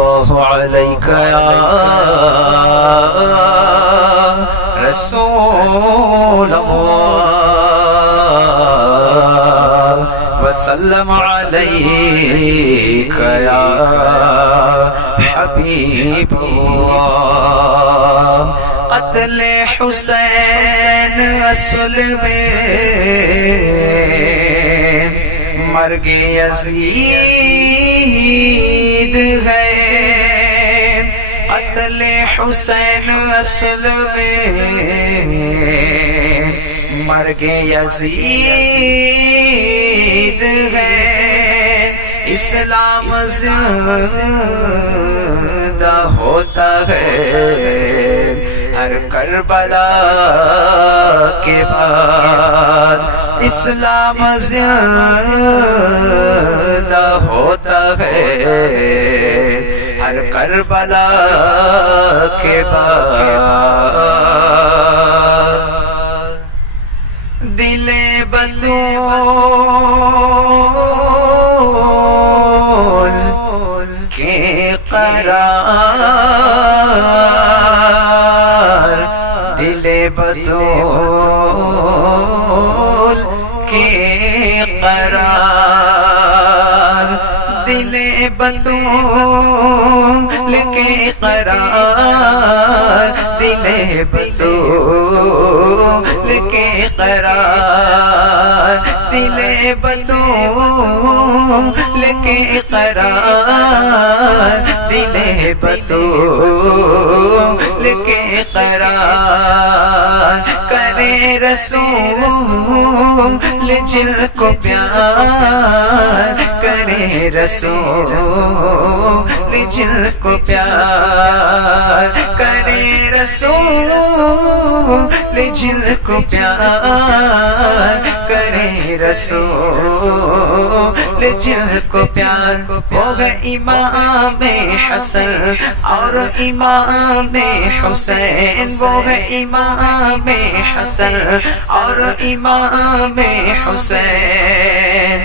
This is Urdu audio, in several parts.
الله عليك يا رسول الله وسلم عليك يا حبيب الله قتل حسین اصل میں مرگ یزید ہے قتل حسین اصل میں مرگ یزید ہے اسلام زندہ ہوتا ہے ہر کربلا کے بعد اسلام زندہ ہوتا ہے ہر کربلا کے بعد دل بطول کے قرار دل بطول کے قرار دل بطول کے قرار دل بطول کے قرار دل بطول کے قرار دل بطول کے قرار کرے رسول جل کو پیار کرے رسول جل کو پیار کرے رسول جل کو پیار کرے رسول جل کو پیار ہوگا امام حسن اور امام حسین وہ ہے امام حسن اور امام حسین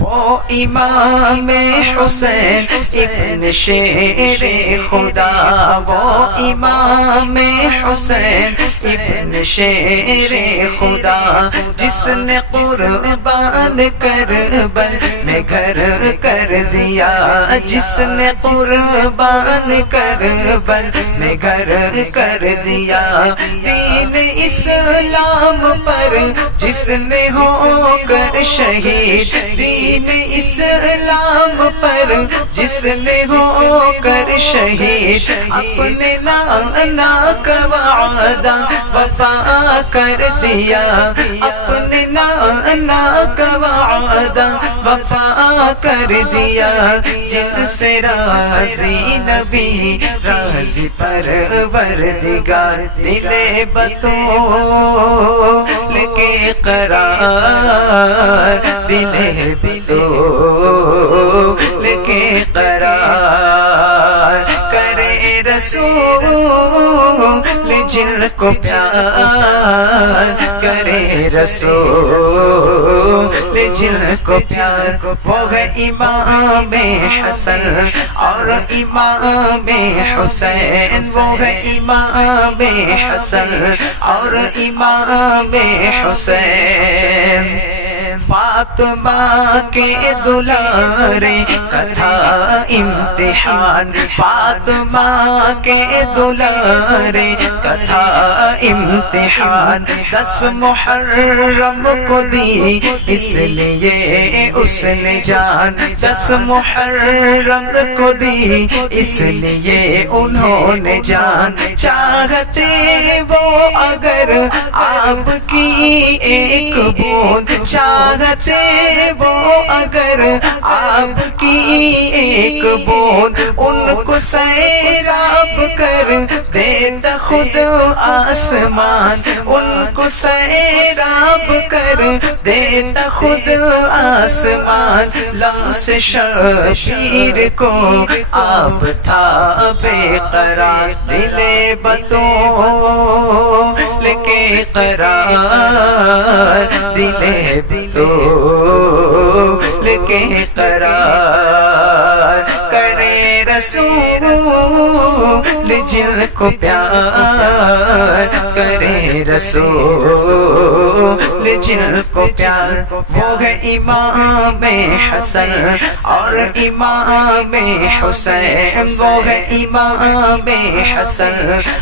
وہ امام حسین ابن شیر خدا وہ امام حسین ابن شیر خدا جس نے قربان کربل میں گھر کر دیا جس نے قربان کربل میں گھر کر دیا دین اسلام پر جس نے ہو کر شہید دین اسلام پر جس نے ہو کر شہید اپنے نانا کا وعدہ وفا کر دیا اپنے نانا کا وعدہ وفا کر دیا جن سے راضی نبی راضی پروردگار دل بطول کے قرار دل بطول کے قرار کرے رسول جل کو پیار کرے رسول جل کو پیار وہ ہے امام حسن اور امام حسین وہ ہے امام حسن اور امام حسین فاطمہ کے دلارے کا تھا امتحان فاطمہ کے دلارے کا تھا امتحان 10 محرم کو دی اس لیے اس نے جان 10 محرم کو دی اس لیے انہوں نے جان چاہتے وہ اگر آپ کی ایک بوند چاہتے وہ اگر آپ کی ایک بوند ان کو سیراب کر دیتا خود آسمان ان کو سیراب کر دیتا خود آسمان لمس شبیر کو آپ تھا بے قرار دل بطول کے قرار دل بطول کے قرار کرے رسول جن کو پیار کرے رسول جن کو پیار وہ ہے امام حسن اور امام حسین وہ ہے امام حسن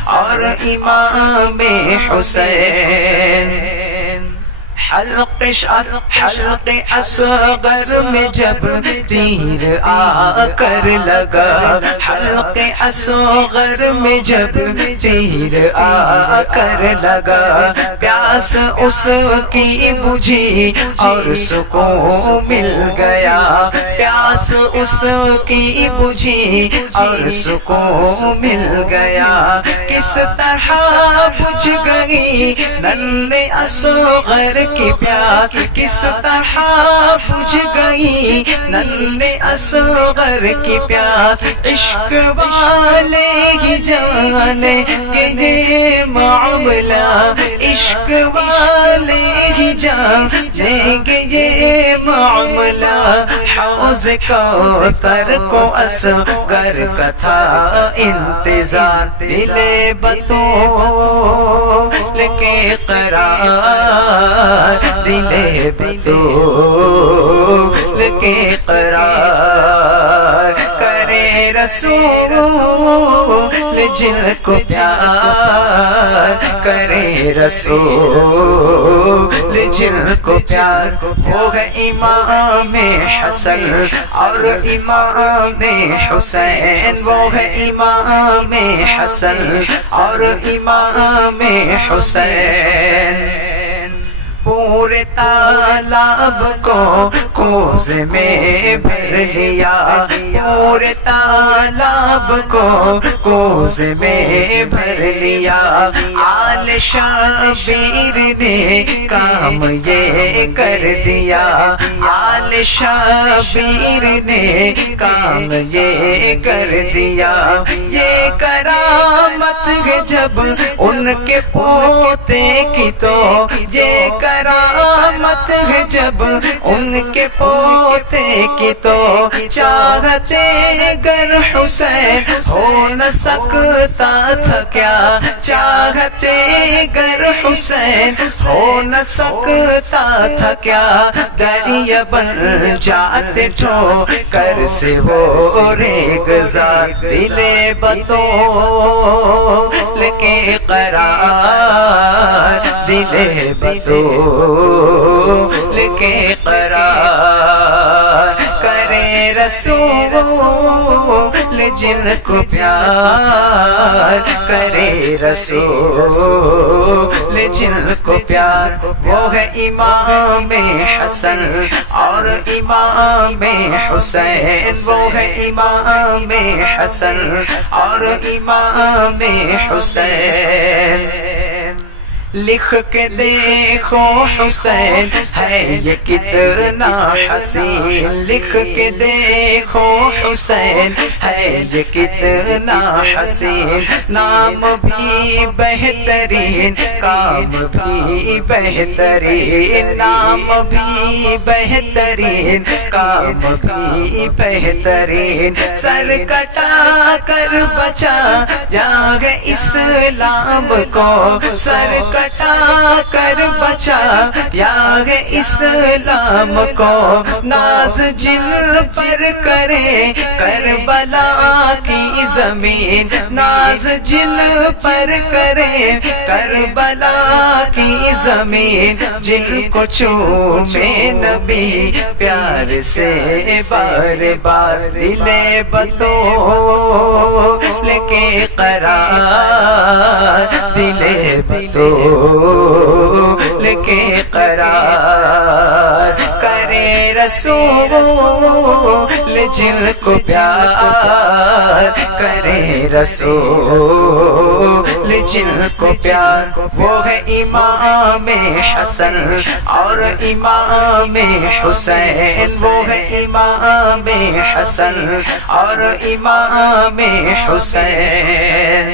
اور امام حسین حلق اصغر میں جب تیر آ کر لگا حلق اصغر میں جب تیر آ کر لگا پیاس اس کی بجھی اور سکون مل گیا پیاس اس کی بجھی اور سکون مل گیا کس طرح بجھ گئی ننھے اصغر کی پیاس کس طرح بجھ گئی ننھے اصغر کی پیاس عشق والے ہی جانے کہ یہ معاملہ عشق والے ہی جانے کہ یہ معاملہ حوض کوثر کو اصغر کا تھا انتظار دل بطول کے قرار دل بطول کے قرار کرے رسول جن کو پیار کرے رسول جن کو پیار وہ ہے امام حسن اور امام حسین وہ ہے امام حسن اور امام حسین پورے تالاب کو کوزے میں بھر لیا پورے تالاب کو کوزے میں بھر لیا آل شبیر نے کام یہ کر دیا آل شبیر نے کام یہ کر دیا یہ کرامت ہے جب ان کے پوتے کی تو یہ کرامت ہے جب ان کے پوتے کی تو چاہتے گر حسین ہو نہ سکتا تھا کیا چاہتے گر حسین ہو نہ سکتا تھا کیا دریا بن جاتے ٹھو کر سے وہ ریگزار دل بطول کے قرار دل بطول کے قرار کرے رسول جن کو پیار کرے رسول جن کو پیار وہ ہے امام حسن اور امام حسین وہ ہے امام حسن اور امام حسین لکھ کے دیکھو حسین ہے یہ کتنا حسین لکھ کے دیکھو حسین ہے یہ کتنا حسین نام بھی بہترین کام بھی بہترین نام بھی بہترین کام بھی بہترین سر کٹا کر بچا جاگ اسلام کو سر کٹا کر بچا یاغ اسلام کو ناز جن پر کرے کربلا کی زمین ناز جن پر کرے کربلا کی زمین جن کو چومے نبی پیار سے بار بار دل بطول کے قرار دل بطول کے قرار کرے رسول جن کو پیار کرے رسول جن کو پیار وہ ہے امام حسن اور امام حسین وہ ہے امام حسن اور امام حسین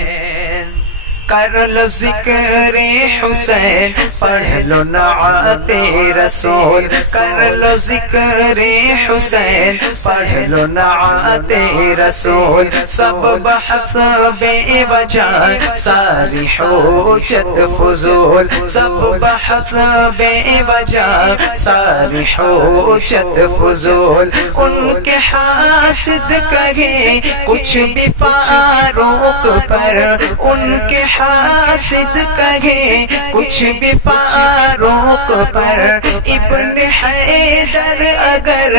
کر لو ذکر حسین، پڑھ لو نعت رسول، کر لو ذکر حسین، پڑھ لو نعت رسول، سب بحث بے وجہ ساری حجت فضول، سب بحث بے وجہ ساری حجت فضول، ان کے حاسد کہے کچھ بھی فاروق پر، ان کے حاسد کہے کچھ بھی فاروق پر، ابن حیدر اگر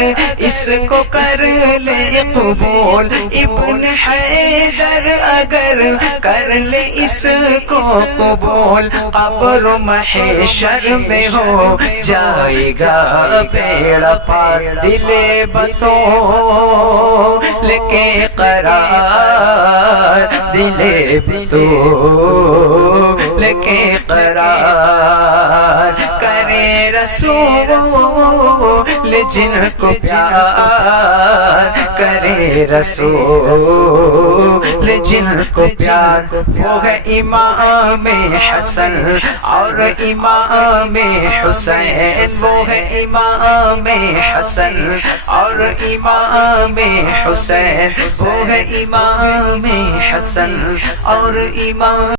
اس کو کر لے قبول، ابن حیدر اگر کر لے اس کو قبول، قبر و محشر میں ہو جائے گا بیڑا پار، دل بطول کے قرار، دل بطول کے قرار، کرے رسول جن کو پیار، کرے رسول جن کو پیار، وہ ہے امام حسن اور امام حسین، وہ ہے امام حسن اور امام حسین، وہ ہے امام حسن اور امام